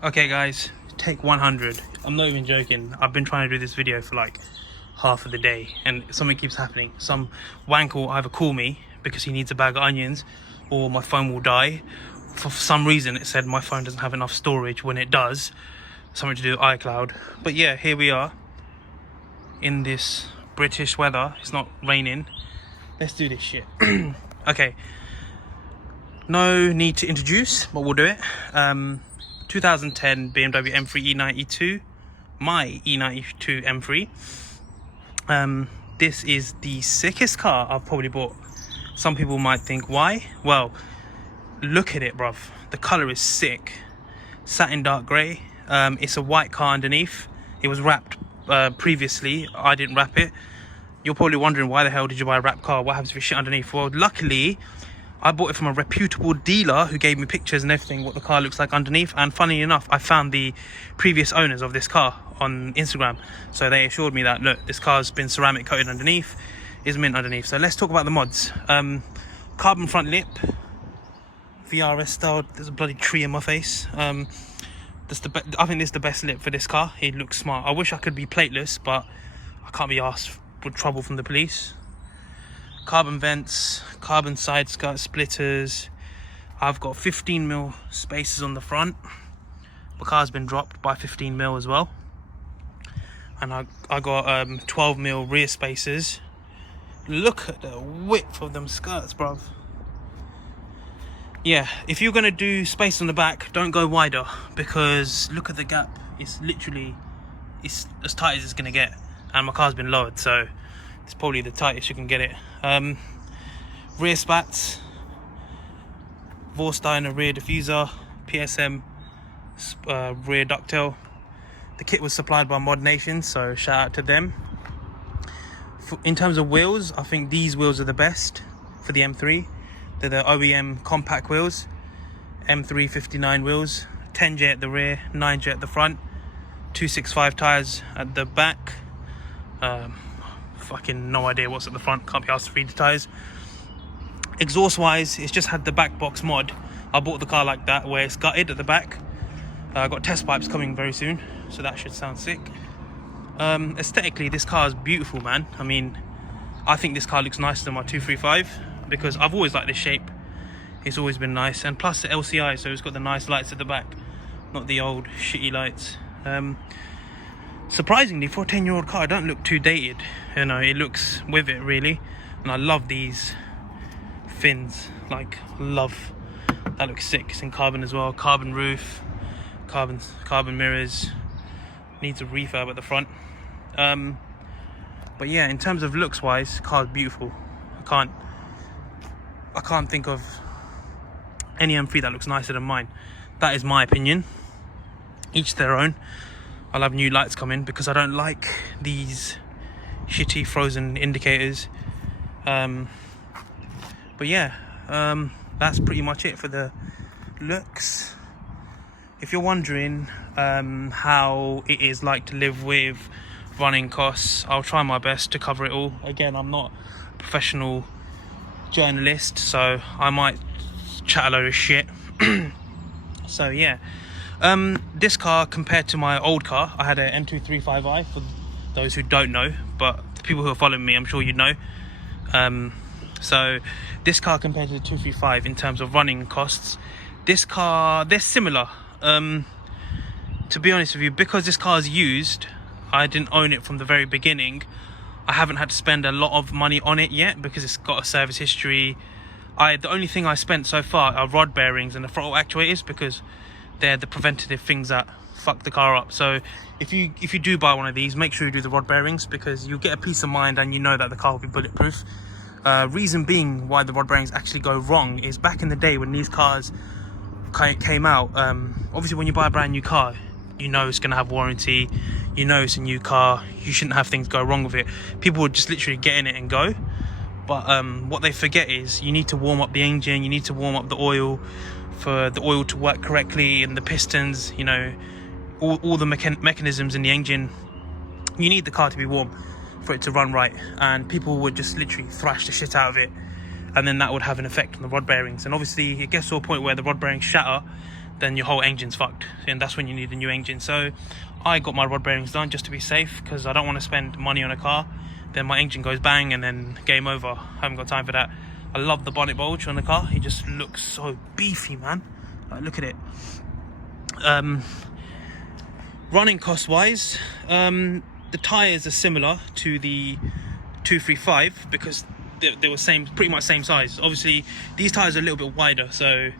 Okay guys, take 100. I'm not even joking. I've been trying to do this video for like half of the day and something keeps happening. Some wank will either call me because he needs a bag of onions, or my phone will die. For some reason it said my phone doesn't have enough storage when it does. Something to do with iCloud. But yeah, here we are in this British weather. It's not raining. Let's do this shit. Okay, no need to introduce, but we'll do it. 2010 BMW M3 E92, my E92 M3. This is the sickest car I've probably bought. Some people might think, why? Well, look at it, bruv. The color is sick. Satin dark grey. It's a white car underneath. It was wrapped previously. I didn't wrap it. You're probably wondering, why the hell did you buy a wrapped car? What happens if you shit underneath? Well, luckily I bought it from a reputable dealer who gave me pictures and everything, what the car looks like underneath. And funny enough, I found the previous owners of this car on Instagram. So they assured me that, look, this car's been ceramic coated underneath, is mint underneath. So let's talk about the mods. Carbon front lip, VRS style. There's a bloody tree in my face. I think this is the best lip for this car. It looks smart. I wish I could be plateless, but I can't be asked for trouble from the police. Carbon vents, carbon side skirt splitters. I've got 15mm spaces on the front. The car's been dropped by 15mm as well. And I got 12mm rear spaces. Look at the width of them skirts, bruv. Yeah, if you're gonna do space on the back, don't go wider, because look at the gap. It's literally, it's as tight as it's gonna get. And my car's been lowered, so it's probably the tightest you can get it. Rear spats, Vorsteiner rear diffuser, PSM rear ducktail. The kit was supplied by Mod Nation, so shout out to them. In terms of wheels, I think these wheels are the best for the M3. They're the OEM compact wheels, M3 59 wheels, 10J at the rear, 9J at the front, 265 tyres at the back. Fucking no idea what's at the front, can't be asked to read the tyres. Exhaust wise, it's just had the back box mod. I bought the car like that, where it's gutted at the back. I got test pipes coming very soon, so that should sound sick. Aesthetically, this car is beautiful, man. I mean, I think this car looks nicer than my 235, because I've always liked this shape. It's always been nice, and plus the LCI, so it's got the nice lights at the back, not the old shitty lights. Surprisingly, for a 10-year-old car, it don't look too dated. You know, it looks with it really. And I love these fins, like, love. That looks sick. It's in carbon as well. Carbon roof, carbon mirrors. Needs a refurb at the front. But yeah, in terms of looks wise, the car is beautiful. I can't think of any M3 that looks nicer than mine. That is my opinion. Each their own. I'll have new lights come in because I don't like these shitty frozen indicators. But yeah, that's pretty much it for the looks. If you're wondering how it is like to live with running costs, I'll try my best to cover it all. Again, I'm not a professional journalist, so I might chat a load of shit. So yeah. This car, compared to my old car, I had an M235i, for those who don't know, but the people who are following me, I'm sure you know. So this car compared to the 235 in terms of running costs, this car, they're similar. To be honest with you, because this car is used, I didn't own it from the very beginning. I haven't had to spend a lot of money on it yet because it's got a service history. The only thing I spent so far are rod bearings and the throttle actuators, because they're the preventative things that fuck the car up. So if you do buy one of these, make sure you do the rod bearings, because you'll get a peace of mind and you know that the car will be bulletproof. Reason being why the rod bearings actually go wrong is, back in the day when these cars came out, obviously when you buy a brand new car, you know it's going to have warranty, you know it's a new car, you shouldn't have things go wrong with it. People would just literally get in it and go. But what they forget is you need to warm up the engine, you need to warm up the oil, for the oil to work correctly, and the pistons, you know, all the mechanisms in the engine. You need the car to be warm for it to run right, and people would just literally thrash the shit out of it, and then that would have an effect on the rod bearings. And obviously it gets to a point where the rod bearings shatter, then your whole engine's fucked, and that's when you need a new engine. So I got my rod bearings done just to be safe, because I don't want to spend money on a car, then my engine goes bang and then game over. I haven't got time for that. I love the bonnet bulge on the car. It just looks so beefy, man. Like, look at it. Running cost wise, the tires are similar to the 235 because they were pretty much same size. Obviously these tires are a little bit wider, so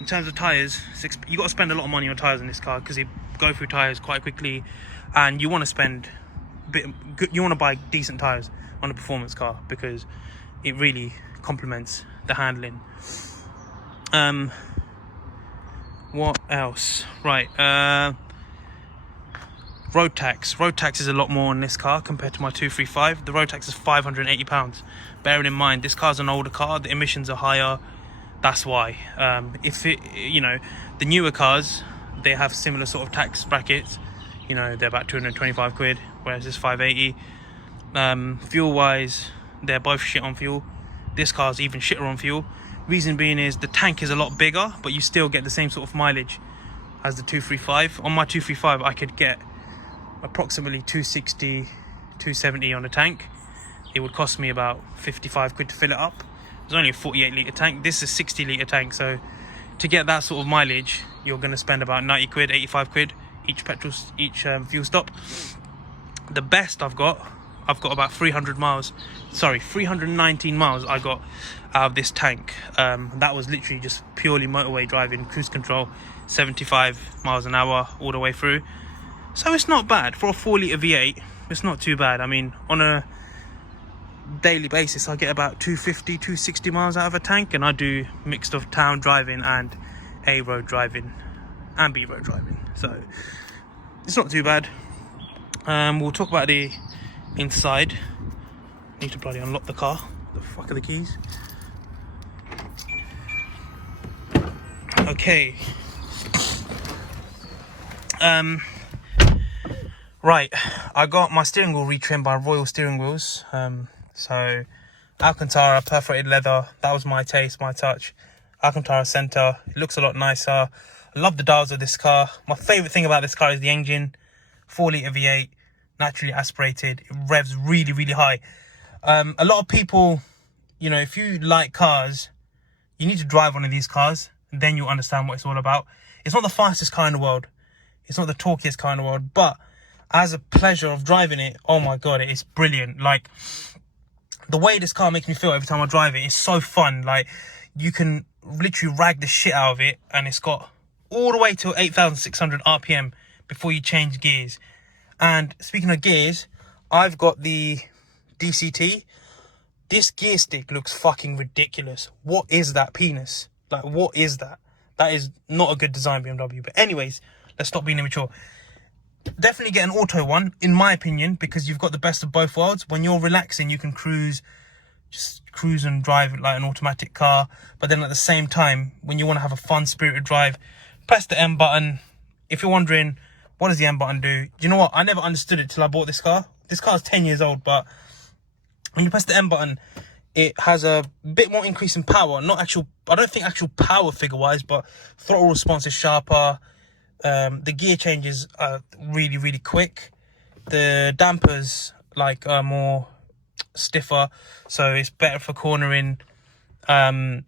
in terms of tires, you got to spend a lot of money on tires in this car because they go through tires quite quickly, and you want to spend you want to buy decent tires on a performance car because it really complements the handling. What else? Right, road tax is a lot more on this car compared to my 235. The road tax is £580. Bearing in mind this car's an older car, the emissions are higher, that's why. If it, you know, the newer cars, they have similar sort of tax brackets, you know, they're about 225 quid, whereas this 580. Fuel wise, they're both shit on fuel. This car's even shitter on fuel. Reason being is the tank is a lot bigger, but you still get the same sort of mileage as the 235. On my 235 I could get approximately 260, 270 on the tank. It would cost me about 55 quid to fill it up. It's only a 48 litre tank. This is a 60 litre tank, so to get that sort of mileage you're going to spend about 90 quid, 85 quid each fuel stop. The best I've got about 319 miles I got out of this tank. That was literally just purely motorway driving, cruise control, 75 miles an hour all the way through. So it's not bad for a 4 litre V8. It's not too bad. I mean, on a daily basis I get about 250, 260 miles out of a tank, and I do mixed of town driving and A road driving and B road driving, so it's not too bad. We'll talk about the inside. Need to bloody unlock the car. The fuck are the keys? Okay. Right, I got my steering wheel retrimmed by Royal Steering Wheels. So Alcantara, perforated leather, that was my taste, my touch. Alcantara center, it looks a lot nicer. I love the dials of this car. My favourite thing about this car is the engine. 4 litre V8, naturally aspirated. It revs really, really high. A lot of people, you know, if you like cars, you need to drive one of these cars, and then you'll understand what it's all about. It's not the fastest car in the world. It's not the torquiest car in the world, but as a pleasure of driving it, oh my God, it is brilliant. Like, the way this car makes me feel every time I drive it is so fun. Like, you can literally rag the shit out of it, and it's got all the way to 8,600 RPM before you change gears. And speaking of gears, I've got the DCT. This gear stick looks fucking ridiculous. What is that penis? Like, what is that? That is not a good design, BMW. But anyways, let's stop being immature. Definitely get an auto one, in my opinion, because you've got the best of both worlds. When you're relaxing, you can just cruise and drive like an automatic car. But then at the same time, when you want to have a fun, spirited drive, press the M button. If you're wondering, what does the M button do? You know what? I never understood it till I bought this car. This car is 10 years old, but when you press the M button, it has a bit more increase in power. I don't think actual power figure-wise, but throttle response is sharper. The gear changes are really, really quick. The dampers are more stiffer, so it's better for cornering. Yeah,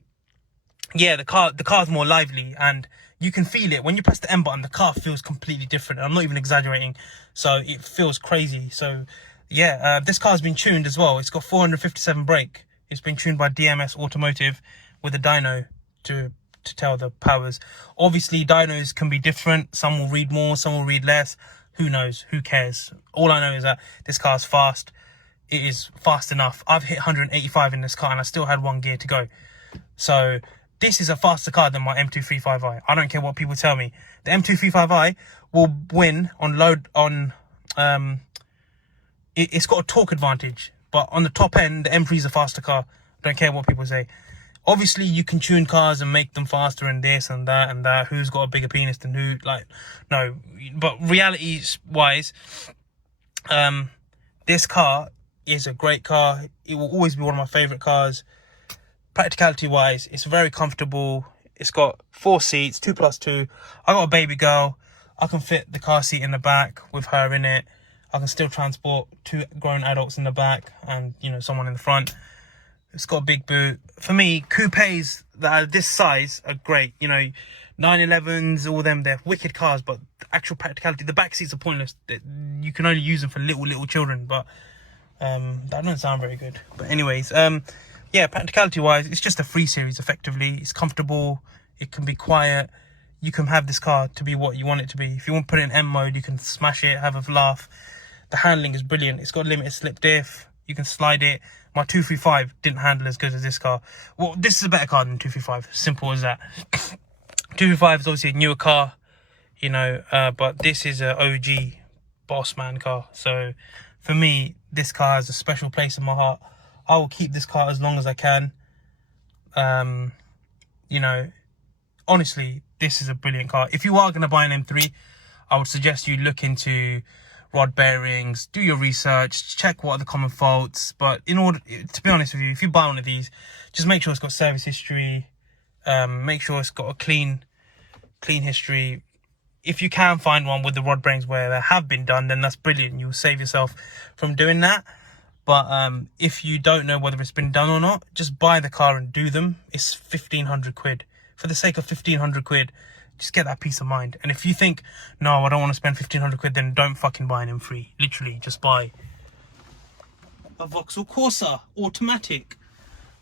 the car's more lively, and you can feel it when you press the M button. The car feels completely different. I'm not even exaggerating. So it feels crazy. So yeah, this car's been tuned as well. It's got 457 brake. It's been tuned by DMS Automotive with a dyno to tell the powers. Obviously, dynos can be different. Some will read more, some will read less. Who knows? Who cares? All I know is that this car's fast. It is fast enough. I've hit 185 in this car, and I still had one gear to go. So this is a faster car than my M235i. I don't care what people tell me. The M235i will win on load on. It's got a torque advantage, but on the top end, the M3 is a faster car. Don't care what people say. Obviously, you can tune cars and make them faster and this and that and that. Who's got a bigger penis than who? No. But reality-wise, this car is a great car. It will always be one of my favourite cars. Practicality-wise, it's very comfortable. It's got 4 seats, 2+2. I got a baby girl. I can fit the car seat in the back with her in it. I can still transport 2 grown adults in the back and, you know, someone in the front. It's got a big boot. For me, coupes that are this size are great. You know, 911s, all them, they're wicked cars, but the actual practicality, the back seats are pointless. You can only use them for little children, but that doesn't sound very good. But anyways, yeah, practicality wise, it's just a 3 Series effectively. It's comfortable, it can be quiet. You can have this car to be what you want it to be. If you want to put it in M mode, you can smash it, have a laugh. The handling is brilliant. It's got limited slip diff. You can slide it. My 235 didn't handle as good as this car. Well, this is a better car than 235. Simple as that. 235 is obviously a newer car, you know, but this is a OG boss man car. So for me, this car has a special place in my heart. I will keep this car as long as I can. You know, honestly, this is a brilliant car. If you are going to buy an M3, I would suggest you look into rod bearings, do your research, check what are the common faults. But in order, to be honest with you, if you buy one of these, just make sure it's got service history. Make sure it's got a clean history. If you can find one with the rod bearings where they have been done, then that's brilliant. You'll save yourself from doing that. But if you don't know whether it's been done or not, just buy the car and do them. It's 1,500 quid. For the sake of 1,500 quid, just get that peace of mind. And if you think, no, I don't want to spend 1,500 quid, then don't fucking buy an M3. Literally, just buy a Vauxhall Corsa automatic.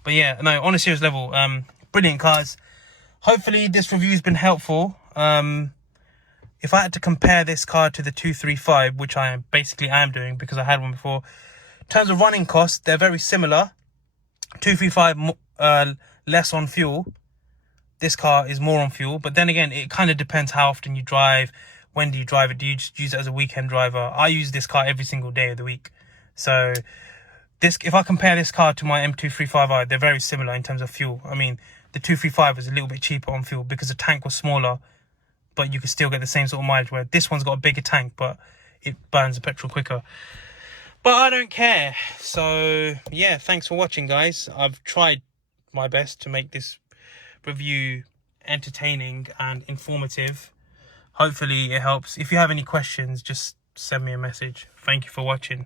But yeah, no, on a serious level, brilliant cars. Hopefully this review has been helpful. If I had to compare this car to the 235, which I basically am doing because I had one before, in terms of running costs, they're very similar. 235 less on fuel. This car is more on fuel, but then again, it kind of depends how often you drive. When do you drive it? Do you just use it as a weekend driver? I use this car every single day of the week. So this, if I compare this car to my M235i, they're very similar in terms of fuel. I mean, the 235 was a little bit cheaper on fuel because the tank was smaller, but you could still get the same sort of mileage, where this one's got a bigger tank, but it burns the petrol quicker. But I don't care. So yeah, thanks for watching, guys. I've tried my best to make this review entertaining and informative. Hopefully it helps. If you have any questions, just send me a message. Thank you for watching.